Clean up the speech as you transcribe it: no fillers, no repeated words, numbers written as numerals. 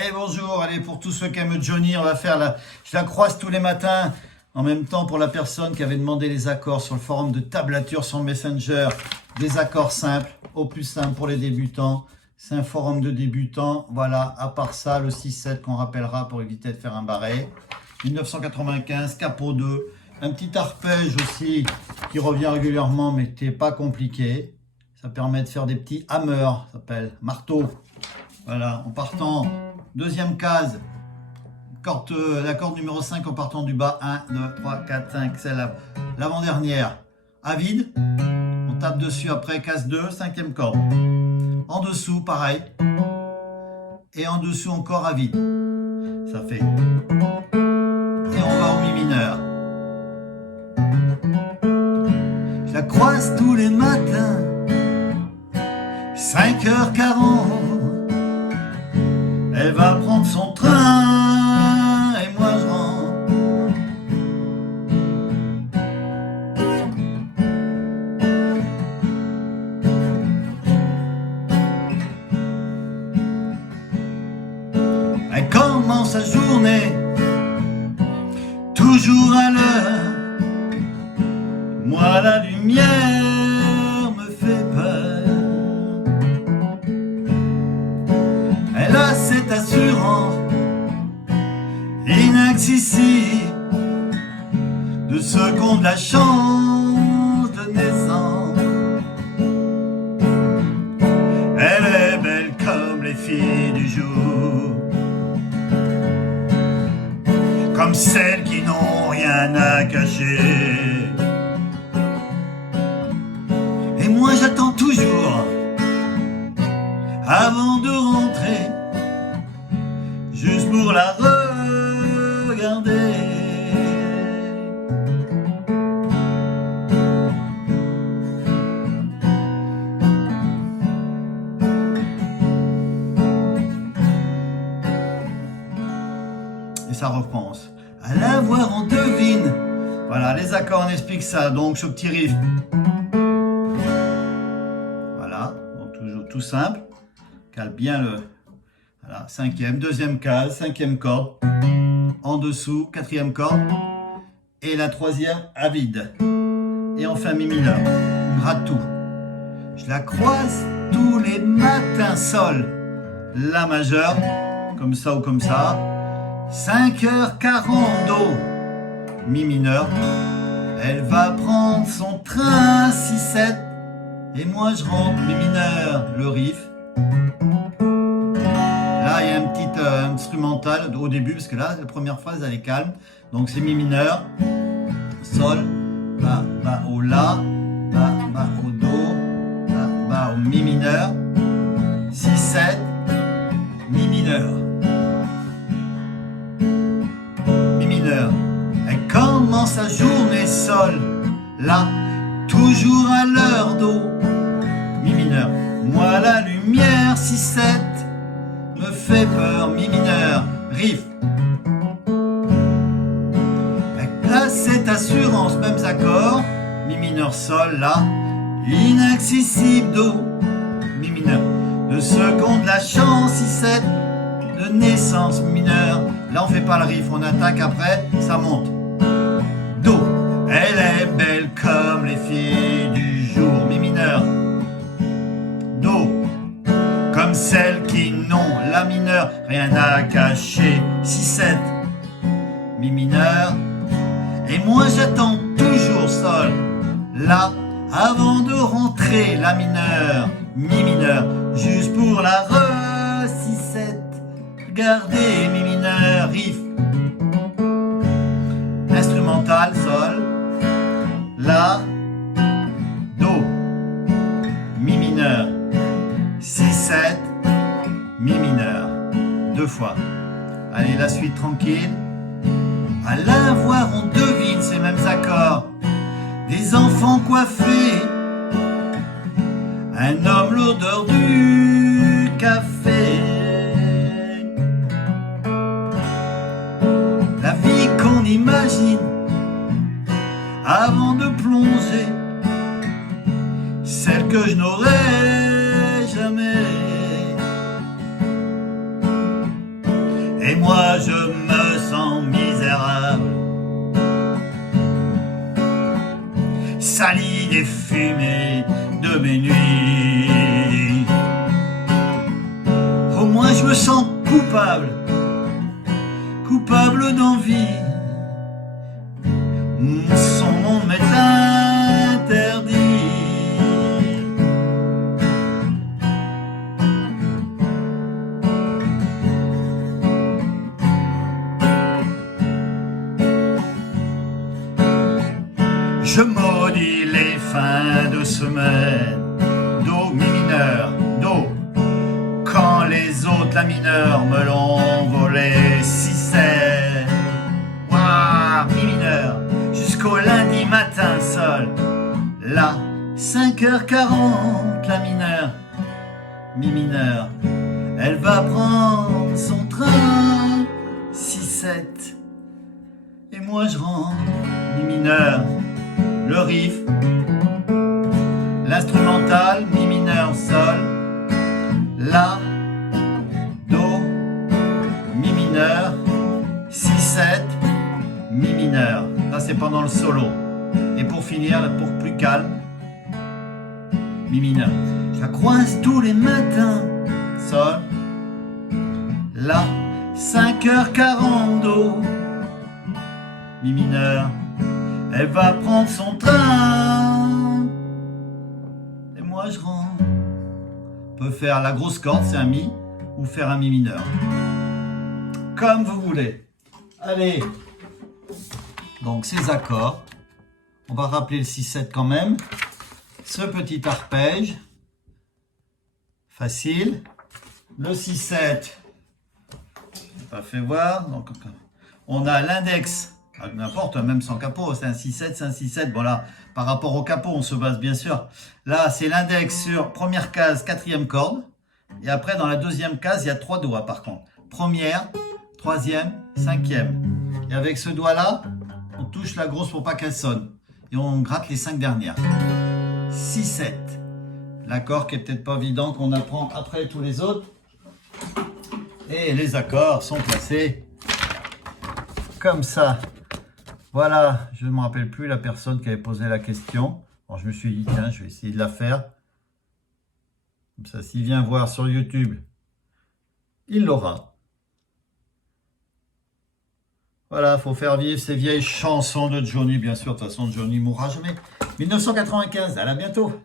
Et bonjour, allez, pour tous ceux qui aiment Johnny, on va faire je la croise tous les matins. En même temps, pour la personne qui avait demandé les accords sur le forum de tablature sur Messenger, des accords simples, au plus simple pour les débutants. C'est un forum de débutants. Voilà, à part ça, le 6-7 qu'on rappellera pour éviter de faire un barré. 1995, capot 2. Un petit arpège aussi qui revient régulièrement, mais qui n'est pas compliqué. Ça permet de faire des petits hammers, ça s'appelle marteau. Voilà, en partant, deuxième case, la corde numéro 5 en partant du bas. 1, 2, 3, 4, 5, c'est l'avant-dernière. À vide, on tape dessus après, case 2, cinquième corde. En dessous, pareil. Et en dessous encore à vide. Ça fait. Et on va au mi mineur. Je la croise tous les matins, 5h40. Elle va prendre son train et moi je rentre. Elle commence sa journée toujours à l'heure. Moi la lumière me fait peur. Elle a cette assurance inaccessible de seconde la chance de naissance. Elle est belle comme les filles du jour, comme celles qui n'ont rien à cacher. Et moi j'attends toujours avant de rentrer, juste pour la regarder. Et ça recommence. À la voir on devine. Voilà, les accords on explique ça. Donc ce petit riff. Voilà, donc toujours tout simple. Cale bien le... Voilà, cinquième, deuxième case, cinquième corde. En dessous, quatrième corde. Et la troisième à vide. Et enfin mi mineur. On gratte tout. Je la croise tous les matins, sol. La majeure, comme ça ou comme ça. 5h40 do. Mi mineur. Elle va prendre son train 6-7. Et moi je rentre mi mineur, le riff. Là il y a un petit instrumental au début parce que là la première phrase elle est calme. Donc c'est mi mineur, sol, bas, bas au la, bas, bas au do, bas, bas au mi mineur, 6-7, mi mineur. Mi mineur. Elle commence sa journée sol, là, toujours à l'heure do. Mi mineur. Moi la lumière 6-7 me fait peur. Mi mineur. Riff. Là cette assurance, mêmes accords. Mi mineur sol là. Inaccessible do. Mi mineur. De seconde la chance 6-7 de naissance. Mi mineur. Là on fait pas le riff, on attaque après, ça monte. Do. Elle est belle comme les filles du jour. Mi mineur. Do, comme celles qui n'ont la mineure, rien à cacher. 6-7, mi mineur. Et moi j'attends toujours sol, là, avant de rentrer la mineure, mi mineur, juste pour la re 6-7. Regardez mi mineur, riff. Instrumental, sol, la, do, mi mineur. 6-7, mi mineur. 2 fois. Allez, la suite tranquille. À la voir, on devine ces mêmes accords. Des enfants coiffés. Un homme, l'odeur du café. La vie qu'on imagine avant de plonger. Celle que je n'aurais jamais. Et moi je me sens misérable, sali des fumées de mes nuits. Au moins je me sens coupable, coupable d'envie. Son monde m'est interdit. Je maudis les fins de semaine, do mi mineur, do. Quand les autres la mineure me l'ont volé, si c'est waouh, mi mineur, jusqu'au lundi matin sol. Là, 5h40, la mineure, mi mineur, elle va prendre son train, 6-7. Et moi je rentre, mi mineur. Le riff, l'instrumental, mi mineur, sol, la, do, mi mineur, 6-7, mi mineur. Là c'est pendant le solo. Et pour finir, là, pour plus calme, mi mineur. Je la croise tous les matins, sol, la, 5h40, do, mi mineur. Elle va prendre son train. Et moi je rentre. On peut faire la grosse corde, c'est un mi, ou faire un mi mineur. Comme vous voulez. Allez. Donc ces accords. On va rappeler le 6-7 quand même. Ce petit arpège. Facile. Le 6-7. Je n'ai pas fait voir. Donc on a l'index. N'importe, même sans capot, c'est un 6-7, c'est un 6-7. Bon là, par rapport au capot, on se base bien sûr. Là, c'est l'index sur première case, quatrième corde. Et après, dans la deuxième case, il y a 3 doigts par contre. Première, troisième, cinquième. Et avec ce doigt-là, on touche la grosse pour pas qu'elle sonne. Et on gratte les 5 dernières. 6-7. L'accord qui est peut-être pas évident, qu'on apprend après tous les autres. Et les accords sont placés comme ça. Voilà, je ne me rappelle plus la personne qui avait posé la question. Alors je me suis dit, tiens, je vais essayer de la faire. Comme ça, s'il vient voir sur YouTube, il l'aura. Voilà, il faut faire vivre ces vieilles chansons de Johnny, bien sûr. De toute façon, Johnny mourra jamais. 1995, à bientôt.